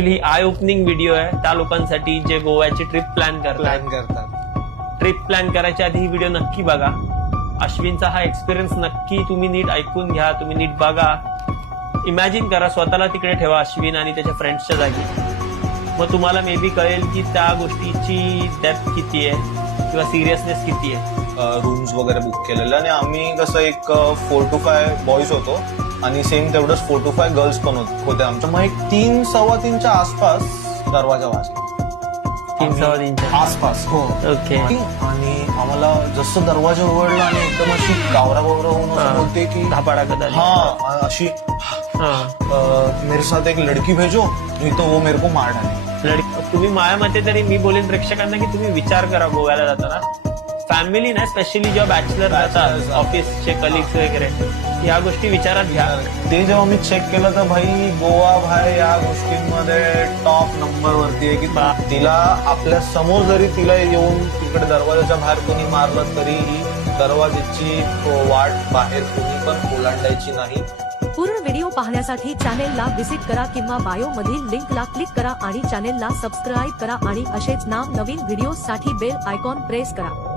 Actually eye opening video आहे त्या लोकांसाठी जे गोव्याची ट्रिप प्लॅन करतात. ट्रिप प्लॅन करायच्या आधी ही व्हिडिओ नक्की बघा. अश्विनचा हा एक्सपिरियन्स नक्की तुम्ही नीट ऐकून घ्या, तुम्ही नीट बघा, इमॅजिन करा, स्वतःला तिकडे ठेवा अश्विन आणि त्याच्या फ्रेंड्सच्या जागी. मग तुम्हाला मे बी कळेल की त्या गोष्टीची डेप्थ किती आहे किंवा सिरियसनेस किती आहे. रूम्स वगैरे बुक केलेले आणि आम्ही कसं एक 4 to 5 बॉईज होतो आणि सेम तेवढंच 4 to 5 गर्ल्स पण होते आमच्या. मग एक 3-3:15 आसपास दरवाजा वाजला. 3-3:15 आसपास. हो. ओके. आणि आम्हाला जसं दरवाजा उघडला आणि एकदम अशी गावरा होऊन असं बोलते की धापाडाकत आली. हाँ अशी मेरे साथ एक लड़की भेजो नहीं तो वो मेरे को मार डाले. तुम्ही माझ्या मते तरी मी बोलेन प्रेक्षकांना की तुम्ही विचार करा गोव्याला जाताना. फॅमिली ना स्पेशली जेव्हा बॅचलर राहतात, ऑफिसचे कलिग्स वगैरे, या गोष्टी विचारात घ्या. ते जेव्हा मी चेक केलं तर भाई गोवा भाई या गोष्टींमध्ये टॉप नंबर वरती आहे की तिला आपल्या समोर जरी तिला येऊन तिकडे दरवाजाच्या बाहेर कोणी मारलं तरीही दरवाजाची वाट बाहेर कोणी पण ओलांडायची नाही. पूर्ण व्हिडिओ पाहण्यासाठी चॅनेलला व्हिजिट करा किंवा बायो मधील लिंकला क्लिक करा आणि चॅनेलला सबस्क्राईब करा आणि असेच नवीन व्हिडिओसाठी बेल आयकॉन प्रेस करा.